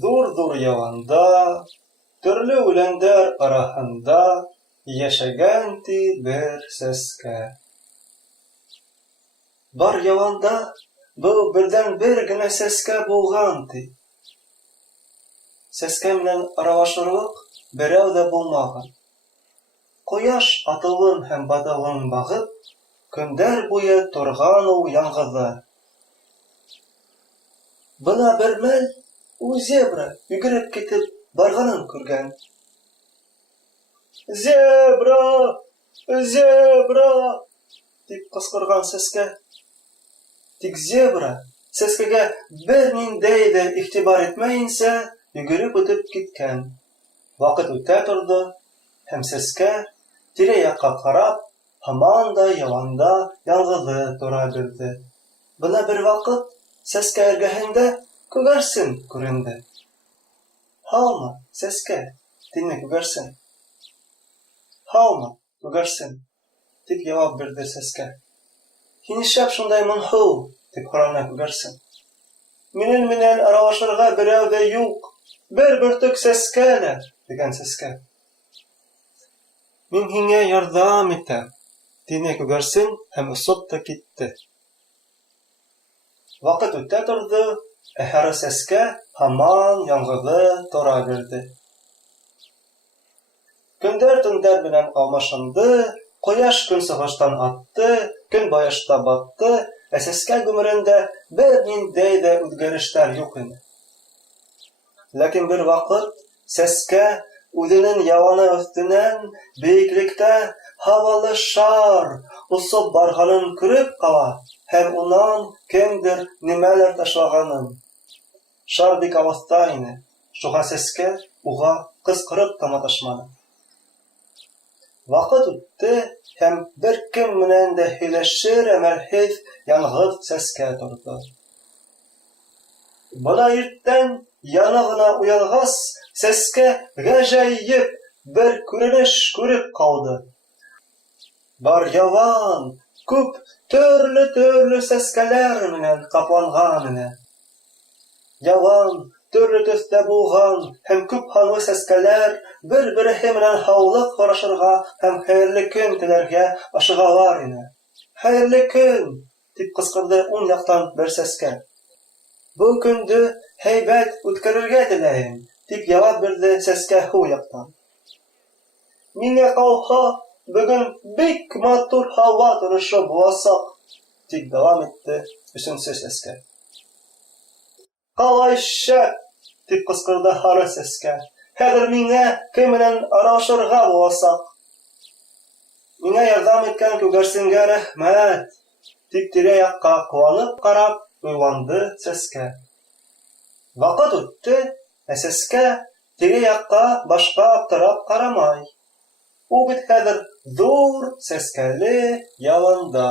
Ҙур-ҙур яланда, төрлө үләндәр араһында йәшәгән, ти, бер сәскә. Бар яланда был берҙән-бер генә сәскә булған, ти. Сәскә менән аралашырлыҡ берәү ҙә булмаған. Ҡояш атыуын һәм батыуын бағып, көндәр буйы торған ул яңғыҙы. Бына бер мәл ул зебра йүгереп китеп барғанын күргән. «Зебра! Зебра!» тип ҡысҡырған сәскә. Тик зебра сәскәгә бер ниндәй ҙә иғтибар итмәйенсә йүгереп үтеп киткән. Ваҡыт үтә торҙо, һәм сәскә, тирә-яҡҡа ҡарап, һаман да яланда яңғыҙы тора бирҙе. Бына бер ваҡыт сәскә эргәһендә күгәрсен күренде. «Һаумы, сәскә!» тине күгәрсен. «Һаумы, күгәрсен!» тип яуап бирҙе сәскә. «Һин нишләп шундай моңһоу?» тип һораны күгәрсен. «Минең менән аралашырға берәү ҙә юҡ, бер бөртөк сәскә лә!» тигән сәскә. «Мин һиңә ярҙам итәм!» тине күгәрсен һәм осоп та китте. Ваҡыт үтә торҙо, ә һары сәскә һаман яңғыҙы тора бирҙе. Көндәр-төндәр менән алмашынды, ҡояш көнсығыштан атты, көнбайышта батты, ә сәскә ғүмерендә бер ниндәй ҙә үҙгәрештәр юҡ ине. Ләкин бер ваҡыт сәскә үҙенең яланы өҫтөнән бейеклектә һауалы шар осоп барғанын күреп ҡала һәм унан кемдер нимәлер ташлағанын. Шар бик алыҫта ине, шуға сәскә уға ҡысҡырып та маташманы. Ваҡыт үтте һәм бер кем менән дә һөйләшер әмәлһеҙ яңғыҙ сәскә торҙо. Бына иртән яңы ғына уянғас, сәскә ғәжәйеп бер күренеш күреп ҡалды. Бар ялан, күп төрлө сәскәләр менән ҡапланған ине. Ялан, төрлө төҫтә булған һәм күп һанлы сәскәләр бер-береһе менән һаулыҡ һорашырға һәм хәйерле көн теләргә ашығалар ине. «Хәйерле көн!» тип ҡысҡырҙы уң яҡтан бер сәскә. «Был көндө һәйбәт үткәрергә теләйем!» тип яуап бирҙе сәскә һул яҡтан. «Миңә ҡалһа, бөгөн бик матур һауа торошо буласаҡ!» тип дауам итте өсөнсө сәскә. «Ҡалай шәп!» тип ҡысҡырҙы һары сәскә. «Хәҙер миңә кем менән аралашырға буласаҡ?» «Миңә ярҙам иткән күгәрсенгә рәхмәт!» тип тирә-яҡҡа ҡыуанып ҡарап уйланды сәскә. Ваҡыт үтте, ә сәскә тирә-яҡҡа башҡа аптырап ҡарамай. Ул бит хәҙер ҙур сәскәле яланда.